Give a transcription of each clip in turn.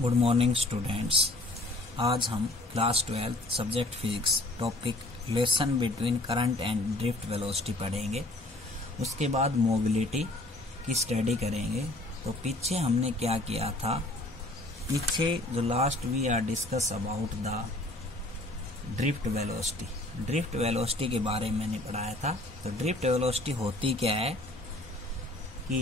Good morning students. आज हम class 12 subject physics topic relation between current and drift velocity पढ़ेंगे। उसके बाद मोबिलिटी की स्टडी करेंगे। तो पीछे हमने क्या किया था, पीछे जो last we are discuss about the drift velocity. Drift velocity के बारे में मैंने पढ़ाया था। तो ड्रिफ्ट वेलोसिटी होती क्या है कि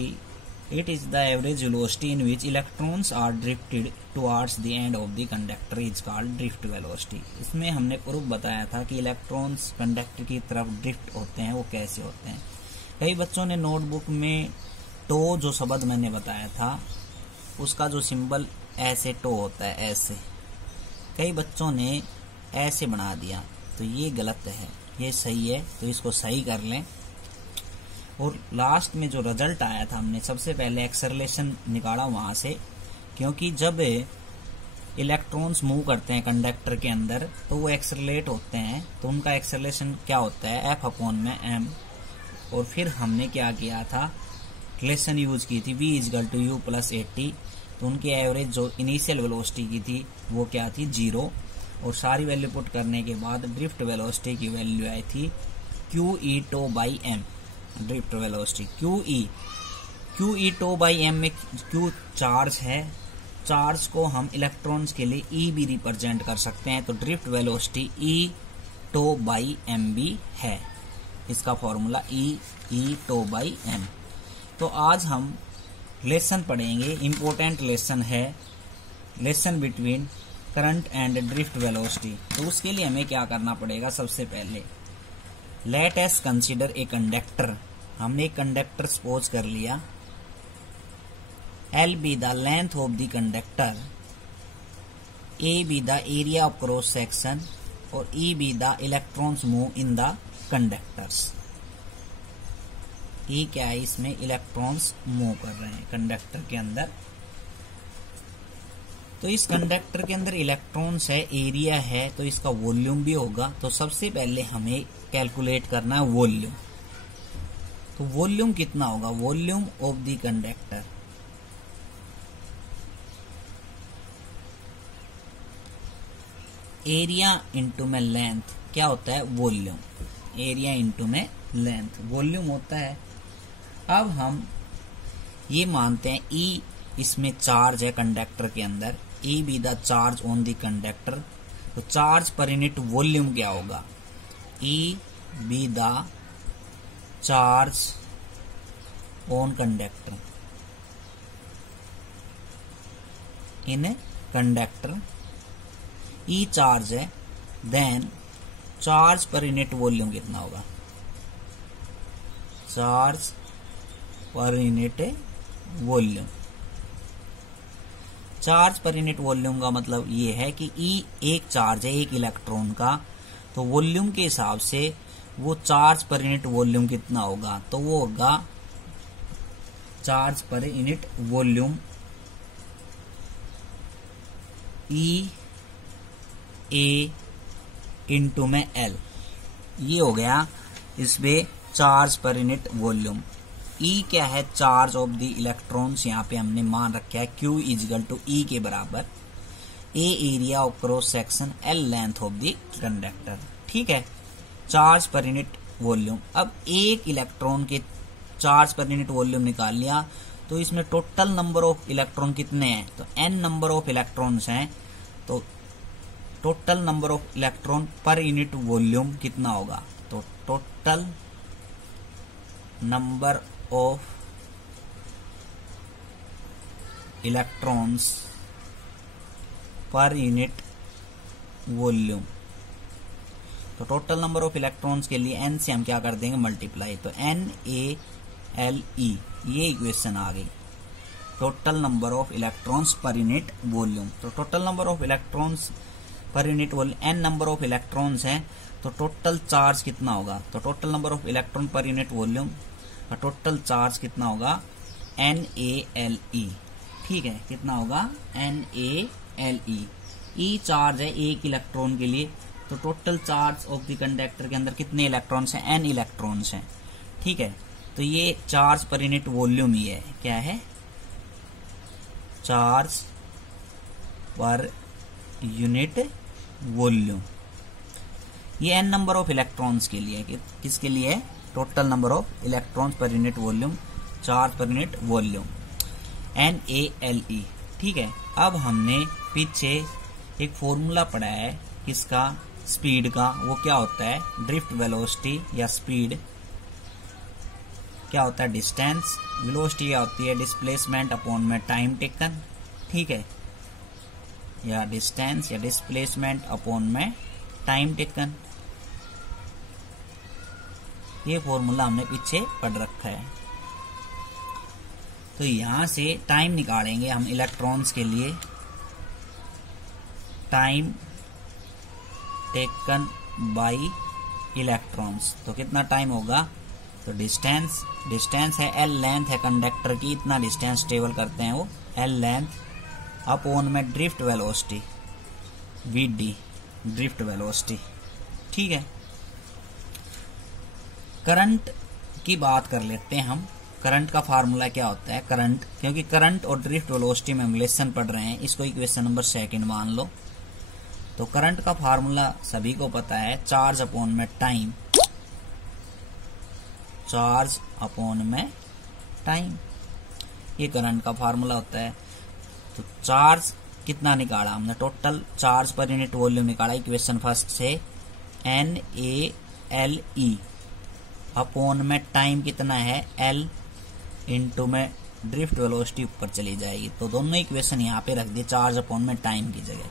it is the average velocity in which electrons are drifted towards the end of the conductor is called drift velocity। इसमें हमने प्रूफ बताया था कि इलेक्ट्रॉन्स कंडक्टर की तरफ ड्रिफ्ट होते हैं, वो कैसे होते हैं। कई बच्चों ने नोटबुक में टो जो शब्द मैंने बताया था उसका जो सिंबल ऐसे टो होता है, ऐसे कई बच्चों ने ऐसे बना दिया, तो ये गलत है, ये सही है, तो इसको सही कर लें। और लास्ट में जो रिजल्ट आया था, हमने सबसे पहले एक्सेलरेशन निकाला वहां से, क्योंकि जब इलेक्ट्रॉन्स मूव करते हैं कंडक्टर के अंदर तो वो एक्सेलरेट होते हैं, तो उनका एक्सेलरेशन क्या होता है, F/m। और फिर हमने क्या किया था, रिलेशन यूज की थी v = u + 80। तो उनकी एवरेज जो इनिशियल वेलोसिटी की थी वो क्या थी, 0। और सारी वैल्यू पुट करने के बाद ड्रिफ्ट वेलोसिटी की वैल्यू आई थी qE/m। ड्रिफ्ट वेलोसिटी QE/m में Q चार्ज है, चार्ज को हम इलेक्ट्रॉन्स के लिए E भी रिप्रेजेंट कर सकते हैं। तो ड्रिफ्ट वेलोसिटी E/m भी है, इसका फॉर्मूला E/m। तो आज हम रिलेशन पढ़ेंगे, इंपॉर्टेंट रिलेशन है, relation between current and drift velocity. तो उसके लिए हमें क्या करना पड़ेगा, सबसे पहले let us consider a conductor. हमने एक कंडक्टर सपोज कर लिया, L be the length of the conductor, A be the area of cross section और E be the electrons move in the conductors. E क्या है, इसमें इलेक्ट्रॉन्स मूव कर रहे हैं कंडक्टर के अंदर। तो इस कंडक्टर के अंदर इलेक्ट्रॉन्स है, एरिया है, तो इसका वॉल्यूम भी होगा। तो सबसे पहले हमें कैलकुलेट करना है वॉल्यूम। तो वॉल्यूम कितना होगा, volume of the conductor area into में लेंथ क्या होता है, वॉल्यूम, एरिया इंटू में लेंथ वॉल्यूम होता है। अब हम ये मानते हैं E इसमें चार्ज है कंडक्टर के अंदर, E be the charge on the conductor. तो चार्ज पर यूनिट वॉल्यूम क्या होगा, E be the charge on conductor in conductor, E charge है, then charge per unit volume कितना होगा, charge per unit volume. Charge per unit volume का मतलब ये है कि E एक चार्ज है एक इलेक्ट्रॉन का, तो वॉल्यूम के हिसाब से वो चार्ज पर यूनिट वॉल्यूम कितना होगा, तो वो होगा charge per unit volume E/A into में L। ये हो गया इसमें charge per unit volume. E क्या है, चार्ज ऑफ द इलेक्ट्रॉन्स, यहाँ पे हमने मान रखा है Q = E के बराबर, A area of cross section, L length of the conductor. ठीक है, चार्ज पर यूनिट वॉल्यूम। अब एक इलेक्ट्रॉन के चार्ज पर यूनिट वॉल्यूम निकाल लिया, तो इसमें टोटल नंबर ऑफ इलेक्ट्रॉन कितने हैं, तो n नंबर ऑफ इलेक्ट्रॉन्स हैं। तो total number of electron per unit volume कितना होगा, तो total number of electrons per unit volume. तो टोटल नंबर ऑफ इलेक्ट्रॉन्स के लिए n से हम क्या कर देंगे, मल्टीप्लाई। तो NaLe, ये इक्वेशन आ गई, total number of electrons per unit volume. तो total number of electrons per unit volume, n number of electrons हैं, तो टोटल चार्ज कितना होगा, तो total number of electron per unit volume का टोटल चार्ज कितना होगा, NaLe। ठीक है, कितना होगा, NaLe। E चार्ज है एक इलेक्ट्रॉन के लिए, तो total charge of the conductor के अंदर कितने इलेक्ट्रॉन्स हैं, n इलेक्ट्रॉन्स हैं। ठीक है, तो ये चार्ज पर यूनिट वॉल्यूम ही है, क्या है, चार्ज पर यूनिट वॉल्यूम। ये n नंबर ऑफ इलेक्ट्रॉन्स के लिए, किसके लिए? Total number of electrons per unit volume, charge per unit volume, NaLe। ठीक है, अब हमने पीछे एक फॉर्मूला पढ़ा है किसका? स्पीड का। वो क्या होता है? ड्रिफ्ट वेलोसिटी या स्पीड क्या होता है? डिस्टेंस। वेलोसिटी क्या होती है? डिस्प्लेसमेंट अपॉन में टाइम टेकन। ठीक है, या डिस्टेंस या डिस्प्लेसमेंट अपॉन में टाइम टेकन। ये फॉर्मूला हमने पीछे पढ़ रखा है। तो यहां से टाइम निकालेंगे हम इलेक्ट्रॉन्स के लिए। टाइम टेकन बाय इलेक्ट्रॉन्स, तो कितना टाइम होगा? तो डिस्टेंस है L, लेंथ है कंडक्टर की, इतना डिस्टेंस ट्रेवल करते हैं वो, L लेंथ, अपॉन में drift velocity VD, drift velocity. ठीक है, करंट की बात कर लेते हैं हम। करंट का फार्मूला क्या होता है? करंट, क्योंकि करंट और ड्रिफ्ट वेलोसिटी में हम रिलेशन पढ़ रहे हैं, इसको इक्वेशन नंबर 2 मान लो। तो करंट का फार्मूला सभी को पता है, चार्ज अपॉन में टाइम, चार्ज अपॉन में टाइम, ये करंट का फार्मूला होता है। तो चार्ज कितना निकाला हमने? Total charge per unit volume निकाला इक्वेशन फर्स्ट से, NaLe अपॉन में टाइम कितना है? L इंटू में ड्रिफ्ट वेलोसिटी ऊपर चली जाएगी। तो दोनों इक्वेशन यहाँ पे रख दिए, चार्ज अपॉन में टाइम की जगह।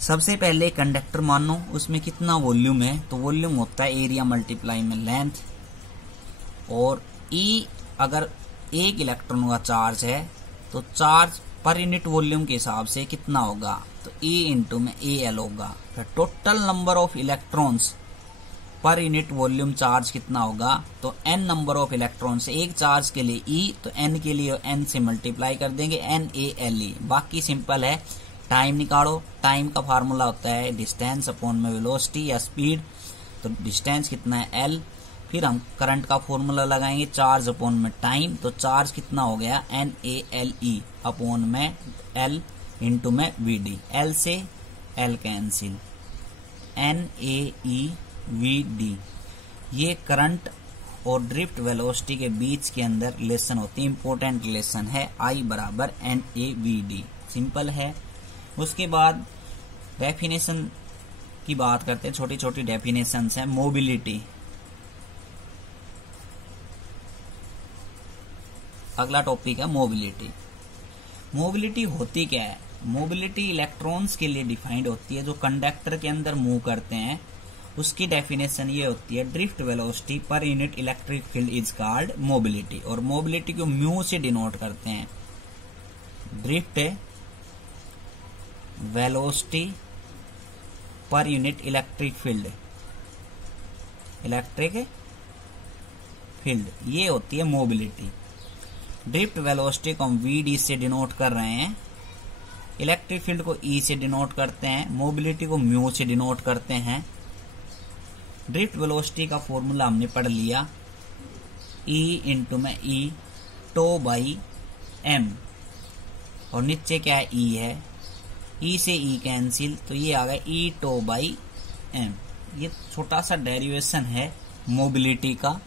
सबसे पहले कंडक्टर मानो, उसमें कितना वॉल्यूम है? तो वॉल्यूम होता है एरिया मल्टीप्लाई में लेंथ, और E अगर 1 इलेक्ट्रॉन का चार्ज है तो चार्ज पर यूनिट वॉल्यूम के हिसाब से कितना होगा? तो E इंटू में AL होगा। फिर total number of electrons per unit volume charge कितना होगा? तो n नंबर ऑफ इलेक्ट्रॉन्स, एक चार्ज के लिए E, तो n के लिए n से मल्टीप्लाई कर देंगे, NaLe। बाकी सिंपल है, टाइम निकालो। टाइम का फार्मूला होता है डिस्टेंस अपॉन में वेलोसिटी या स्पीड। तो डिस्टेंस कितना है? L। फिर हम करंट का फॉर्मूला लगाएंगे, चार्ज अपॉन में टाइम। तो चार्ज कितना हो गया? NaLe अपॉन में L इंटू में VD। L से L कैंसिल, NaeVD। ये करंट और ड्रिफ्ट वेलोसिटी के बीच के अंदर रिलेशन होती है, इंपॉर्टेंट रिलेशन है, I बराबर NaVD। सिंपल है। उसके बाद डेफिनेशन की बात करते हैं, छोटी छोटी डेफिनेशन है। मोबिलिटी, अगला टॉपिक है मोबिलिटी। मोबिलिटी होती क्या है? मोबिलिटी इलेक्ट्रॉन्स के लिए डिफाइंड होती है जो कंडक्टर के अंदर मूव करते हैं। उसकी डेफिनेशन ये होती है, drift velocity per unit electric field is called mobility. और मोबिलिटी को म्यू से डिनोट करते हैं। Drift velocity per unit electric field, ये होती है मोबिलिटी। ड्रिफ्ट वेलोसिटी को हम VD से डिनोट कर रहे हैं, इलेक्ट्रिक फील्ड को E से डिनोट करते हैं, मोबिलिटी को म्यू से डिनोट करते हैं। ड्रिफ्ट वेलोसिटी का फॉर्मूला हमने पढ़ लिया, E इंटू में E टो बाई M, और नीचे क्या है? E है, E से E कैंसिल, तो ये आ गया E टो बाई M। ये छोटा सा डेरिवेशन है मोबिलिटी का।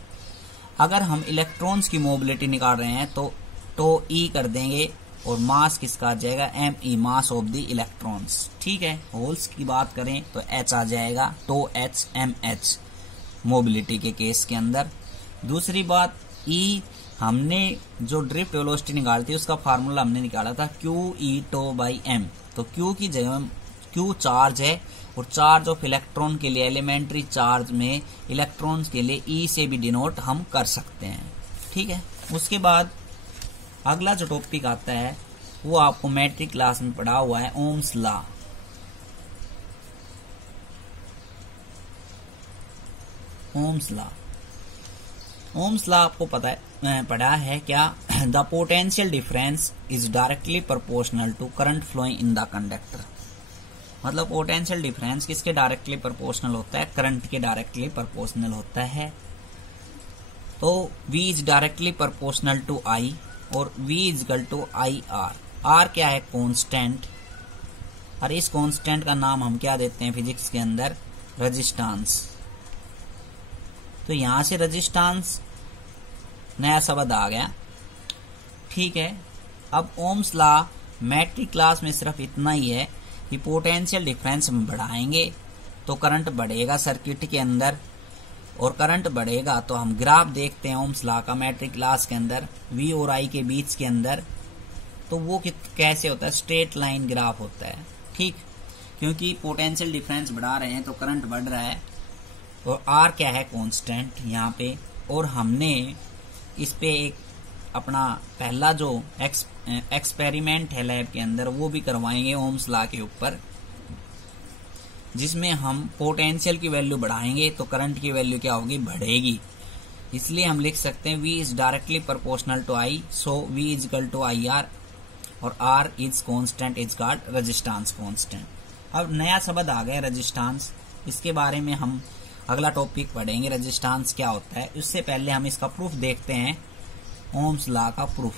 अगर हम इलेक्ट्रॉन्स की मोबिलिटी निकाल रहे हैं तो टो E कर देंगे, और मास किसका आ जाएगा? Me, mass of the electrons. ठीक है, होल्स की बात करें तो H आ जाएगा, टो H MH मोबिलिटी के केस के अंदर। दूसरी बात, E हमने जो ड्रिफ्ट वेलोसिटी निकाली थी उसका फार्मूला हमने निकाला था QE टो बाई M। तो Q की जगह Q चार्ज है, और चार्ज ऑफ इलेक्ट्रॉन के लिए, एलिमेंट्री चार्ज में इलेक्ट्रॉन्स के लिए E से भी डिनोट हम कर सकते हैं। ठीक है, उसके बाद अगला जो टॉपिक आता है वो आपको मैट्रिक क्लास में पढ़ा हुआ है, ओम्स लॉ। ओम्स लॉ आपको पता है, पढ़ा है क्या? The potential difference is directly proportional to current flowing in the conductor. मतलब पोटेंशियल डिफरेंस किसके डायरेक्टली प्रोपोर्शनल होता है? करंट के डायरेक्टली प्रोपोर्शनल होता है। तो V is directly proportional to I, और V is equal to IR। R क्या है? कांस्टेंट। और इस कांस्टेंट का नाम हम क्या देते हैं फिजिक्स के अंदर, रेजिस्टेंस। तो यहां से रेजिस्टेंस नया शब्द आ गया, ठीक है। अब ओम्स लॉ मैट्रिक क्लास में सिर्फ इतना ही है कि पोटेंशियल डिफरेंस में बढ़ाएंगे तो करंट बढ़ेगा सर्किट के अंदर, और करंट बढ़ेगा तो हम ग्राफ देखते हैं ओम्स लॉ का मैट्रिक क्लास के अंदर V और I के बीच के अंदर, तो वो कैसे होता है, स्ट्रेट लाइन ग्राफ होता है, ठीक। क्योंकि पोटेंशियल डिफरेंस बढ़ा रहे हैं तो करंट बढ़ रहा है, और R क्या है, कांस्टेंट यहाँ पे। और हमने इस पे एक अपना पहला जो एक्सपेरिमेंट है लैब के अंदर वो भी करवाएंगे ओम्स लॉ के ऊपर, जिसमें हम पोटेंशियल की वैल्यू बढ़ाएंगे तो करंट की वैल्यू क्या होगी, बढ़ेगी। इसलिए हम लिख सकते हैं V is directly proportional to I, so V is equal to IR, और R is constant is called resistance constant. अब नया शब्द आ गया रेजिस्टेंस, इसके बारे में हम अगला टॉपिक पढ़ेंगे, रेजिस्टेंस क्या होता है। उससे पहले हम इसका प्रूफ देखते हैं, ओम्स लॉ का प्रूफ।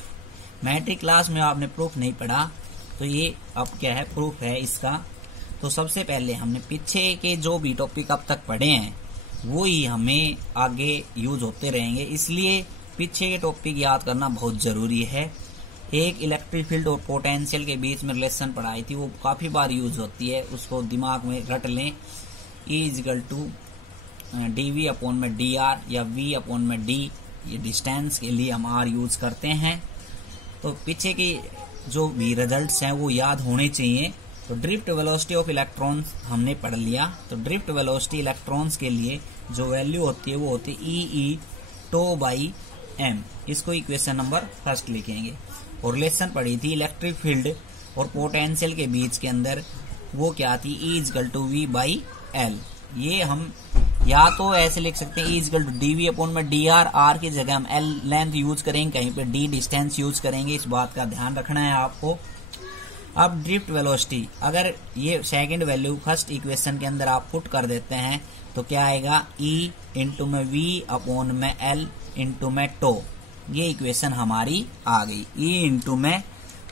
मैट्रिक क्लास में आपने प्रूफ नहीं पढ़ा, तो ये अब क्या है, प्रूफ है इसका। तो सबसे पहले हमने पीछे के जो भी टॉपिक अब तक पढ़े हैं वो ही हमें आगे यूज होते रहेंगे, इसलिए पीछे के टॉपिक याद करना बहुत जरूरी है। एक इलेक्ट्रिक फील्ड और पोटेंशियल के बीच में रिलेशन पढ़ाई थी, वो काफी बार यूज होती है, उसको दिमाग में रट लें। E is equal to dV upon में dr या V अपॉन में d, ये डिस्टेंस के लिए हम R यूज करते हैं। तो पीछे की जो भी रिजल्ट्स हैं वो याद होने चाहिए। तो ड्रिफ्ट वेलोसिटी ऑफ इलेक्ट्रॉन्स हमने पढ़ लिया। तो ड्रिफ्ट वेलोसिटी इलेक्ट्रॉन्स के लिए जो वैल्यू होती है वो होती है E टो बाई m, इसको इक्वेशन नंबर फर्स्ट लिखेंगे। और रिलेशन पढ़ी थी इलेक्ट्रिक फील्ड और पोटेंशियल के बीच के अंदर, वो क्या थी, E is equal to V by L। ये हम या तो ऐसे लिख सकते हैं E is equal to dV upon में dr, R की जगह हम L लेंथ यूज करेंगे, कहीं पे D डिस्टेंस यूज करेंगे, इस बात का ध्यान रखना है आपको। अब ड्रिफ्ट वेलोसिटी, अगर ये सेकंड वैल्यू फर्स्ट इक्वेशन के अंदर आप पुट कर देते हैं तो क्या आएगा, E इंटू में V अपॉन में L इंटू में टो। ये इक्वेशन हमारी आ गई, E इंटू में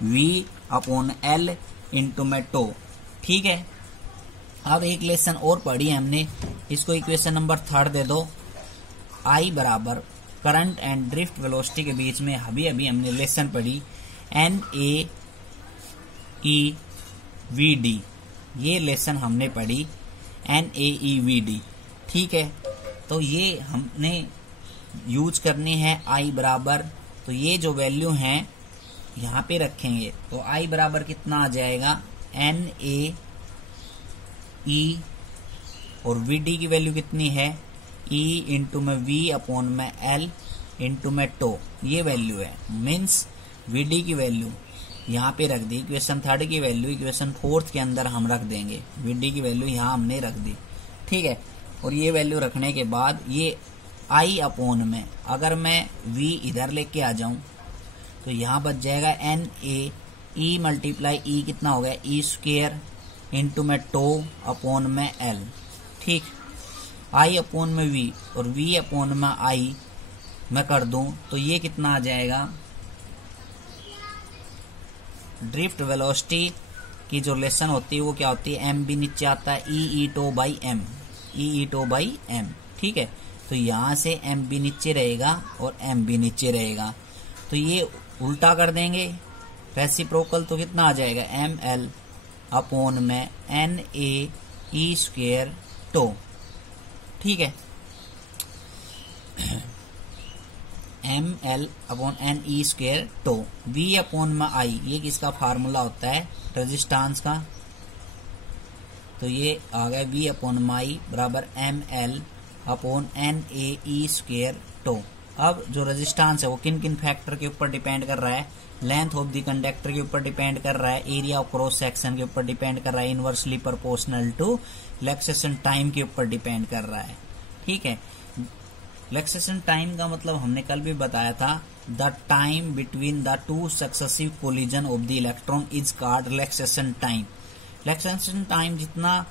V अपॉन L इंटू में टो, ठीक है। अब एक लेसन और पढ़ी हमने, इसको इक्वेशन नंबर थर्ड दे दो। I बराबर करंट एंड ड्रिफ्ट वेलोसिटी के बीच में अभी हमने लेसन पढ़ी NAEVD, ये लेसन हमने पढ़ी NAEVD, ठीक है। तो ये हमने यूज करनी है I बराबर, तो ये जो वैल्यू है यहाँ पे रखेंगे, तो I बराबर कितना आ जाएगा, NAE, और VD की वैल्यू कितनी है, E इंटू में V अपॉन में L इंटू में टो, ये वैल्यू है। मीन्स VD की वैल्यू यहाँ पे रख दी, इक्वेशन थर्ड की वैल्यू इक्वेशन फोर्थ के अंदर हम रख देंगे, VD की वैल्यू यहाँ हमने रख दी, ठीक है। और ये वैल्यू रखने के बाद ये I अपॉन में, अगर मैं V इधर लेके आ जाऊं तो यहाँ बच जाएगा NAE मल्टीप्लाई E कितना हो गया, E स्क्वायर इंटू में टो अपॉन में L, ठीक। I अपॉन में V और V अपॉन में I मैं कर दूं तो ये कितना आ जाएगा, ड्रिफ्ट वेलोसिटी की जो रिलेशन होती है वो क्या होती है, M भी नीचे आता है, E tau by M, E tau by M, ठीक है। तो यहाँ से M भी नीचे रहेगा और M भी नीचे रहेगा, तो ये उल्टा कर देंगे रेसिप्रोकल, तो कितना आ जाएगा, ML अपॉन में NAE स्क्वायर टो, ठीक है। ML upon NE square tau, V upon में I, ये किसका फार्मूला होता है, रेजिस्टेंस का। तो ये आ गया V अपॉन में I बराबर ML upon NAE square tau. अब जो रेजिस्टेंस है वो किन किन फैक्टर के ऊपर डिपेंड कर रहा है, लेंथ ऑफ द कंडक्टर के ऊपर डिपेंड कर रहा है, एरिया ऑफ क्रॉस सेक्शन के ऊपर डिपेंड कर रहा है, inversely proportional to relaxation time के ऊपर डिपेंड कर रहा है, ठीक है। रिलैक्सेशन टाइम का मतलब हमने कल भी बताया था, the time between the two successive collision of the electron is called relaxation time. Relaxation time जितना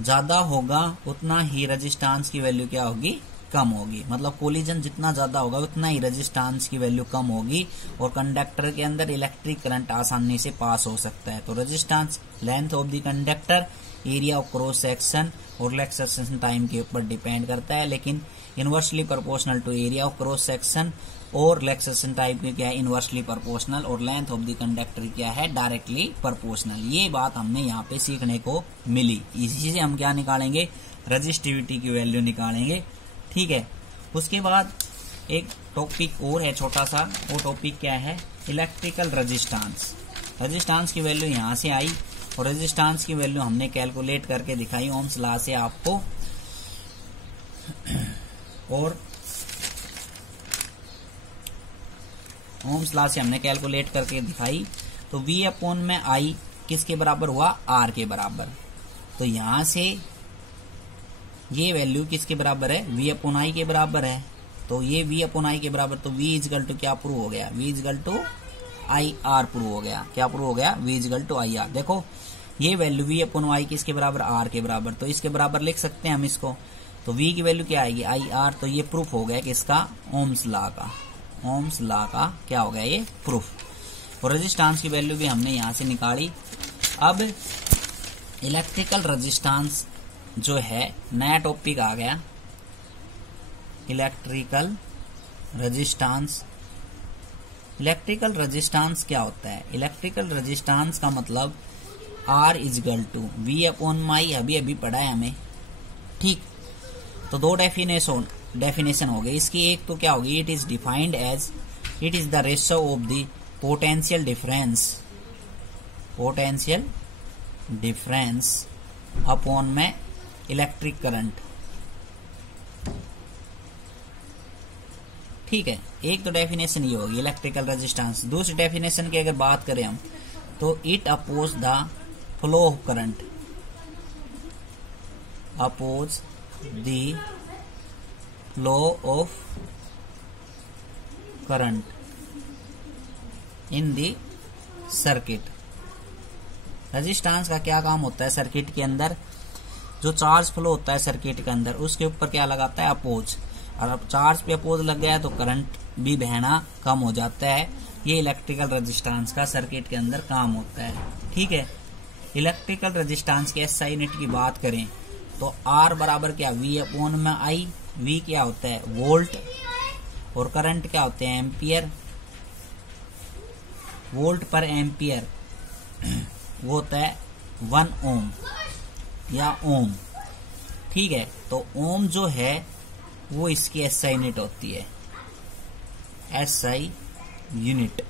ज्यादा होगा उतना ही रेजिस्टेंस की वैल्यू क्या होगी, कम होगी, मतलब कोलिजन जितना ज्यादा होगा उतना ही रेजिस्टेंस की वैल्यू कम होगी और कंडक्टर के अंदर इलेक्ट्रिक करंट आसानी से पास हो सकता है। तो resistance length of the conductor, area of cross section और रिलैक्सेशन टाइम के ऊपर डिपेंड करता है, लेकिन inversely proportional to area of cross section और रिलैक्सेशन टाइप में क्या है, इनवर्सली प्रोपोर्शनल, और लेंथ ऑफ द कंडक्टर क्या है, डायरेक्टली प्रोपोर्शनल। ये बात हमने यहाँ पे सीखने को मिली। इसी से हम क्या निकालेंगे, रेजिस्टिविटी की वैल्यू निकालेंगे। ठीक है, उसके बाद एक टॉपिक और है छोटा सा, वो टॉपिक क्या है, इलेक्ट्रिकल रेजिस्टेंस। रेजिस्टेंस की वैल्यू यहाँ से आई और रेजिस्टेंस की वैल्यू हमने कैलकुलेट करके दिखाई ओम्स लॉ से आपको, और ओम्स लॉ से हमने कैलकुलेट करके दिखाई। तो V अपॉन में I किसके बराबर हुआ, R के बराबर। तो यहां से ये वैल्यू किसके बराबर है, V अपॉन I के बराबर है। तो ये V अपॉन I के बराबर, तो V इजगल टू क्या प्रूव हो गया, V is equal to IR prove हो गया। क्या प्रूव हो गया, V इजगल टू IR। देखो ये वैल्यू V अपॉन I किसके बराबर, R के बराबर, तो इसके बराबर लिख सकते हैं हम इसको। तो V की वैल्यू क्या आएगी, IR। तो ये प्रूफ हो गया किसका, ओम्स लॉ का। ओम्स लॉ का क्या हो गया, ये प्रूफ। और रेजिस्टेंस की वैल्यू भी हमने यहां से निकाली। अब इलेक्ट्रिकल रेजिस्टेंस जो है, नया टॉपिक आ गया, इलेक्ट्रिकल रेजिस्टेंस। इलेक्ट्रिकल रेजिस्टेंस क्या होता है, इलेक्ट्रिकल रेजिस्टेंस का मतलब R is equal to V upon I, अभी पढ़ा है हमें। ठीक, तो दो डेफिनेशन हो गई इसकी। एक तो क्या होगी, it is defined as, it is the ratio of the potential difference upon में इलेक्ट्रिक करंट। ठीक है, एक तो डेफिनेशन ये होगी इलेक्ट्रिकल रेजिस्टेंस। दूसरी डेफिनेशन की अगर बात करें हम, तो it oppose the flow of current, oppose the flow of current in the circuit. Resistance का क्या काम होता है, सर्किट के अंदर जो चार्ज फ्लो होता है सर्किट के अंदर, उसके ऊपर क्या लगाता है, अपोज। और अब चार्ज पे अपोज लग गया है तो करंट भी बहना कम हो जाता है। ये इलेक्ट्रिकल रेजिस्टेंस का सर्किट के अंदर काम होता है। ठीक है, इलेक्ट्रिकल रेजिस्टेंस के SI यूनिट की बात करें तो R बराबर क्या, V अपॉन में I। V क्या होता है, वोल्ट, और करंट क्या होते हैं, एम्पियर, वोल्ट पर एम्पियर वो होता है 1 ओम या ओम। ठीक है, तो ओम जो है वो इसकी SI यूनिट होती है। SI यूनिट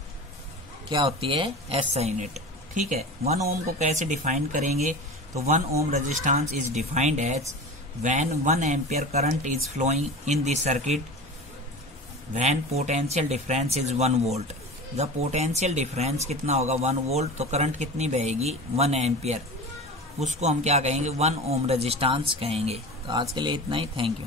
क्या होती है, SI यूनिट। ठीक है, 1 ओम को कैसे डिफाइन करेंगे, तो 1 ohm resistance is defined as when 1 ampere current is flowing in the circuit when potential difference is 1 volt। जब पोटेंशियल डिफरेंस कितना होगा, 1 वोल्ट, तो करंट कितनी बहेगी, 1 एम्पियर। उसको हम क्या कहेंगे, 1 ओम रेजिस्टेंस कहेंगे। तो आज के लिए इतना ही, थैंक यू।